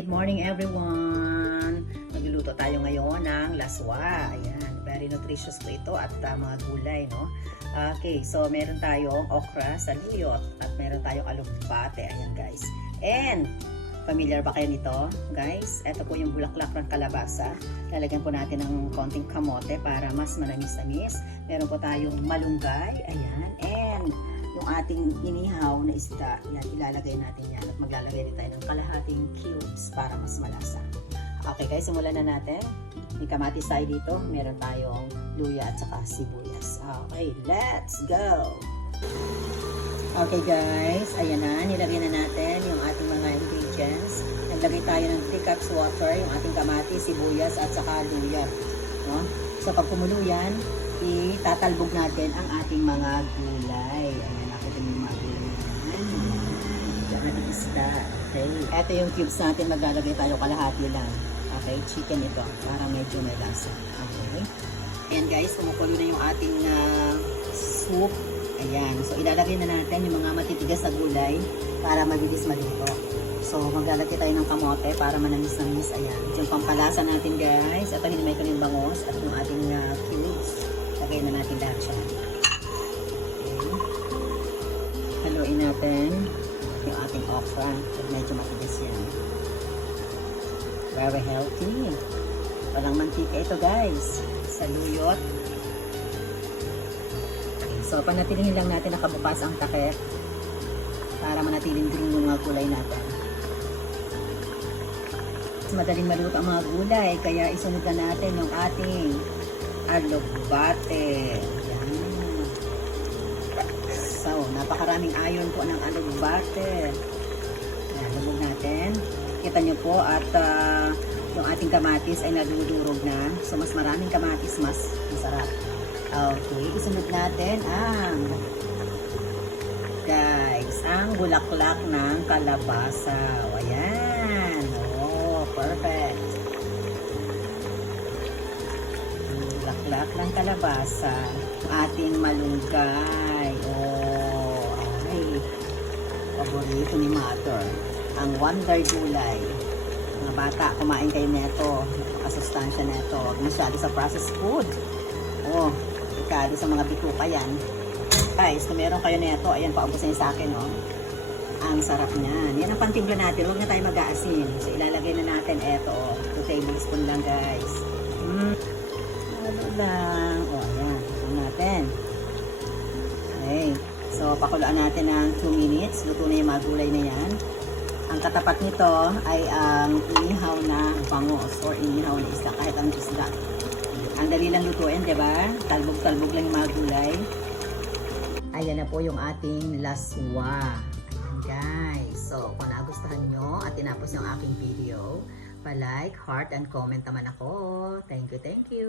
Good morning everyone! Magluluto tayo ngayon ng laswa. Ayan, very nutritious po ito at uh, mga gulay, no? Okay, so meron tayong okra sa liyot at meron tayong alugbate. Ayan guys. And, familiar ba kayo nito? Guys, ito po yung bulaklak ng kalabasa. Lalagyan po natin ng konting kamote para mas manamis-namis. Meron po tayong malunggay. Ayan. And, yung ating inihaw na isda, yan, ilalagay natin yan at maglalagay din tayo ng kalahating cubes para mas malasa. Okay guys, simulan na natin. May kamatis tayo dito, meron tayong luya at saka sibuyas. Okay, let's go! Okay guys, ayan na, nilagay na natin yung ating mga ingredients. Naglagay tayo ng 3 cups water, yung ating kamatis, sibuyas at saka luya. No? So pag kumulo yan, itatalbog natin ang ating mga gulay. Ayan, nakutin yung natin. Diyan natin isda. Okay. Ito yung cubes natin, maglalagay tayo kalahati lang. Okay, chicken ito, para medyo may lasa. Okay. Ayan guys, kumukulo na yung ating ah, soup. Ayan, so ilalagay na natin yung mga matitigas na gulay para mabilis maluto. So, maglalagay tayo ng kamote para manamis-namis. Ayan, yung pampalasa natin guys. Ito, hinimay ko yung bangos at yung ating ah, cubes. Lagay na natin lahat siya. Haluin natin yung ating okra. Medyo matigas yan. Very healthy. Walang mantika ito guys. Saluyot. So, panatilihin lang natin nakabukas ang takip para manatiling green yung mga gulay natin. Mas madaling maluto ang mga gulay, kaya isunod na natin yung ating alugbate. So, napakaraming iron po ng alugbate. Yan, lubog natin. Kita nyo po at ah, yung ating kamatis ay nadudurog na. So, mas maraming kamatis, mas masarap. Okay, isunod natin ang guys, ang bulaklak ng kalabasa. Ayan. Oh, perfect. Ang bulaklak ng kalabasa. Ating malunggay. Paborito ni Mother. Ang wonder gulay. Mga bata, kumain kayo neto. Napakasustansya neto. Huwag masyado sa processed food. Oh, ikado sa mga bituka yan. Guys, kung meron kayo neto, ayan, paubos na sa akin, oh. Ang sarap niyan. Yan ang pantimpla natin. Huwag na tayo mag-aasin. So, ilalagay na natin eto, oh. 2 tablespoon lang, guys. Mm. Ano lang. So, pakuluan natin ng 2 minutes. Luto na yung mga gulay na yan. Ang katapat nito ay ang inihaw na bangos or inihaw na isda, kahit ang isda. Ang dali lang lutuin, di ba? Talbog-talbog lang yung mga gulay. Ayan na po yung ating laswa. Ayan guys. So, kung nagustuhan nyo at tinapos yung aking video, pa-like, heart, and comment naman ako. Thank you, thank you.